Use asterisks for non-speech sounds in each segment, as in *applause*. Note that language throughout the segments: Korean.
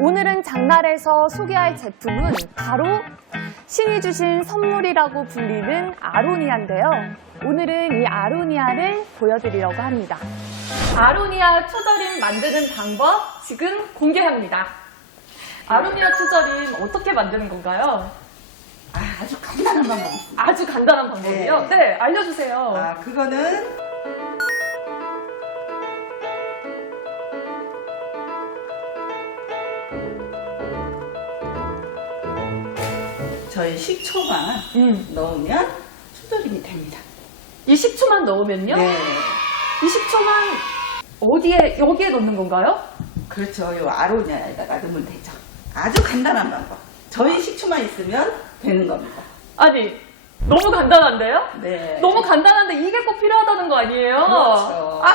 오늘은 장날에서 소개할 제품은 바로 신이 주신 선물이라고 불리는 아로니아인데요. 오늘은 이 아로니아를 보여드리려고 합니다. 아로니아 초절임 만드는 방법 지금 공개합니다. 아로니아 초절임 어떻게 만드는 건가요? 아, 아주 간단한 방법. 아주 간단한 방법이요? 네. 네, 알려주세요. 아, 그거는 저희 식초만 음, 넣으면 초절임이 됩니다. 이 식초만 넣으면요? 네. 이 식초만 어디에, 여기에 넣는 건가요? 그렇죠. 요 아로니아에다가 넣으면 되죠. 아주 간단한 방법. 저희 식초만 있으면 되는 겁니다. 아니, 너무 간단한데요? 네. 너무 간단한데 이게 꼭 필요하다는 거 아니에요? 그렇죠. 아,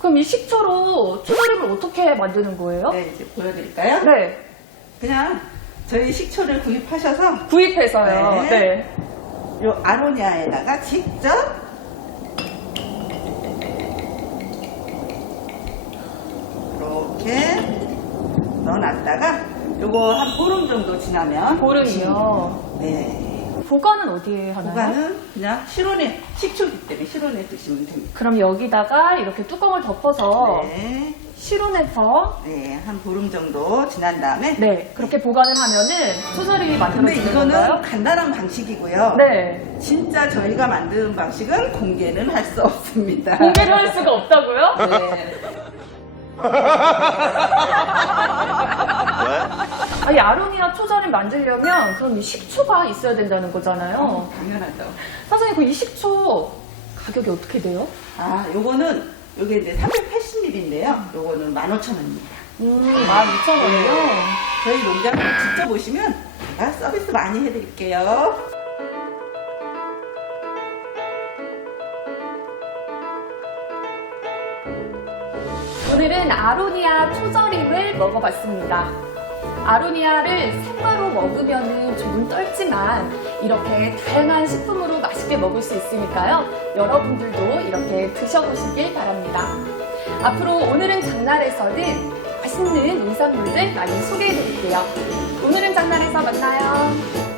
그럼 이 식초로 초절임을 어떻게 만드는 거예요? 네, 이제 보여드릴까요? 네, 그냥 저희 식초를 구입하셔서 구입해서요. 네. 네. 요 아로니아에다가 직접 이렇게 넣어놨다가 요거 한 보름 정도 지나면 보름이요. 네. 보관은 어디에 하나요? 보관은 그냥 실온에 식초기 때문에 실온에 두시면 됩니다. 그럼 여기다가 이렇게 뚜껑을 덮어서 네. 실온에서 네, 한 보름 정도 지난 다음에 네 그렇게 보관을 하면은 초절임이 근데 만들어지는 이거는 건가요? 간단한 방식이고요. 네. 진짜 저희가 만든 방식은 공개는 할 수 없습니다. 공개를 할 수가 없다고요? 네. *laughs* 아니 아로니아 초 절임 만들려면 그럼 이 식초가 있어야 된다는 거잖아요. 어, 당연하죠. 사장님 그 이 식초 가격이 어떻게 돼요? 아, 요거는 요게 이제 380ml인데요. 요거는 15,000원입니다. 음, 12,000원이요? 저희 농장을 직접 오시면 제가 서비스 많이 해드릴게요. 오늘은 아로니아 초절임을 먹어봤습니다. 아로니아를 생과로 먹으면 조금 떨지만 이렇게 다양한 식품으로 맛있게 먹을 수 있으니까요. 여러분들도 이렇게 드셔보시길 바랍니다. 앞으로 오늘은 장날에서는 맛있는 농산물들 많이 소개해드릴게요. 오늘은 장날에서 만나요.